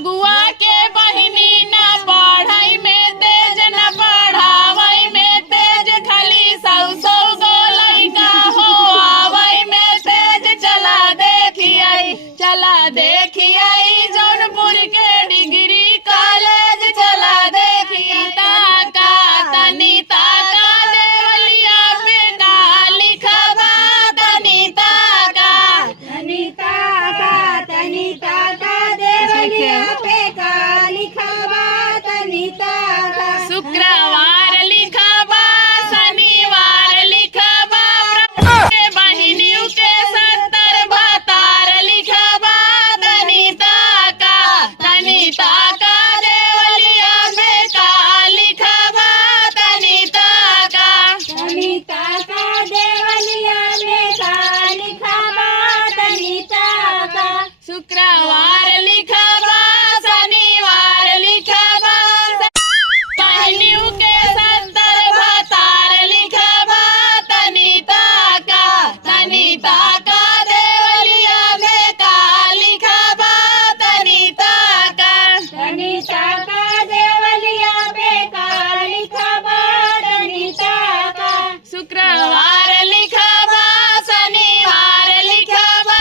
अगुआ के बहिनी न पढ़ाई में तेज न पढ़ावई में तेज खाली सौ गो लइका हो आवई में तेज चला देखिए जौनपुर के डिग्री कॉलेज चला देखिए ताका तनी ताका देवलिया पे का लिखबा तनी ताका देवलिया पे का लिखबा तनी ताका शुक्रवार लिखबा शनिवार लिखबा प्रभु के बहिनियों के 70 भतार लिखबा तनी ताका देवलिया पे का लिखबा तनी ताका देवलिया में का लिखबा तनी ताका शुक्रवार लिखबा शनिवार लिखबा बहिनियों के 70 भतार लिखबा तनी ताका देवलिया में का लिखबा तनी ताका देवलिया पे का लिखबा तनी ताका शुक्रवार लिखबा शनिवार लिखबा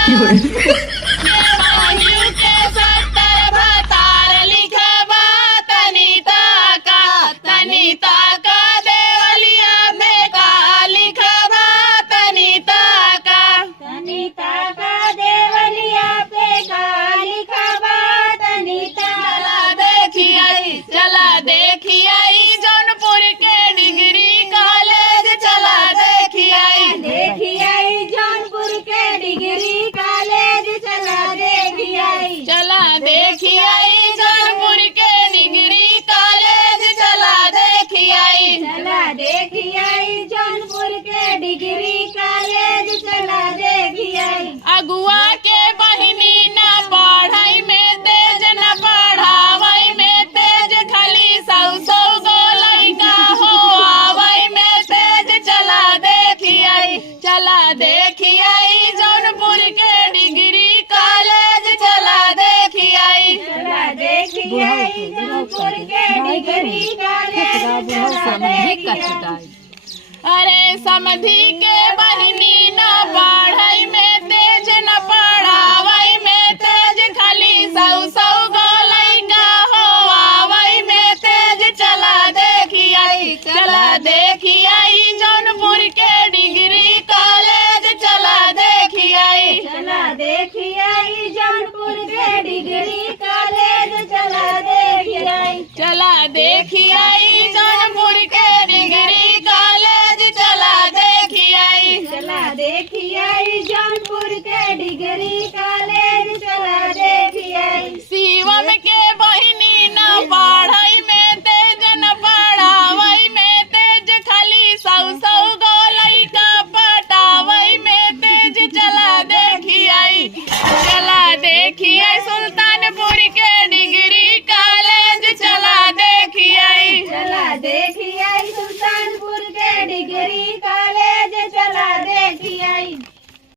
बहिनियों के 70 भतार लिखबा तनी ताका देवलिया में का लिखबा तनी ताका देवलिया पे का लिखबा तनी ताका चला देखिए जौनपुर के डिग्री कॉलेज चला देखिए जौनपुर के डिग्री कॉलेज चला देखिए जौनपुर के डिग्री कॉलेज चला जौनपुर के डिग्री कॉलेज चला देखिए अगुआ के बहिनी न पढ़ाई में तेज न पढ़ावई में तेज खाली सौ गो लइका हो आवई में तेज चला देखिए जौनपुर के डिग्री कॉलेज चला देखिए जौनपुर के डिग्री कॉलेज चला देखिए अरे समधी के बहिनी न पढ़ाई में तेज न पढ़ावई में तेज खाली सौ गो लइका हो आवई में तेज चला देखिए जौनपुर के डिग्री कॉलेज चला देखिए जौनपुर के डिग्री कॉलेज चला देखिए जौनपुर के डिग्री कॉलेज चला देखिए जौनपुर के डिग्री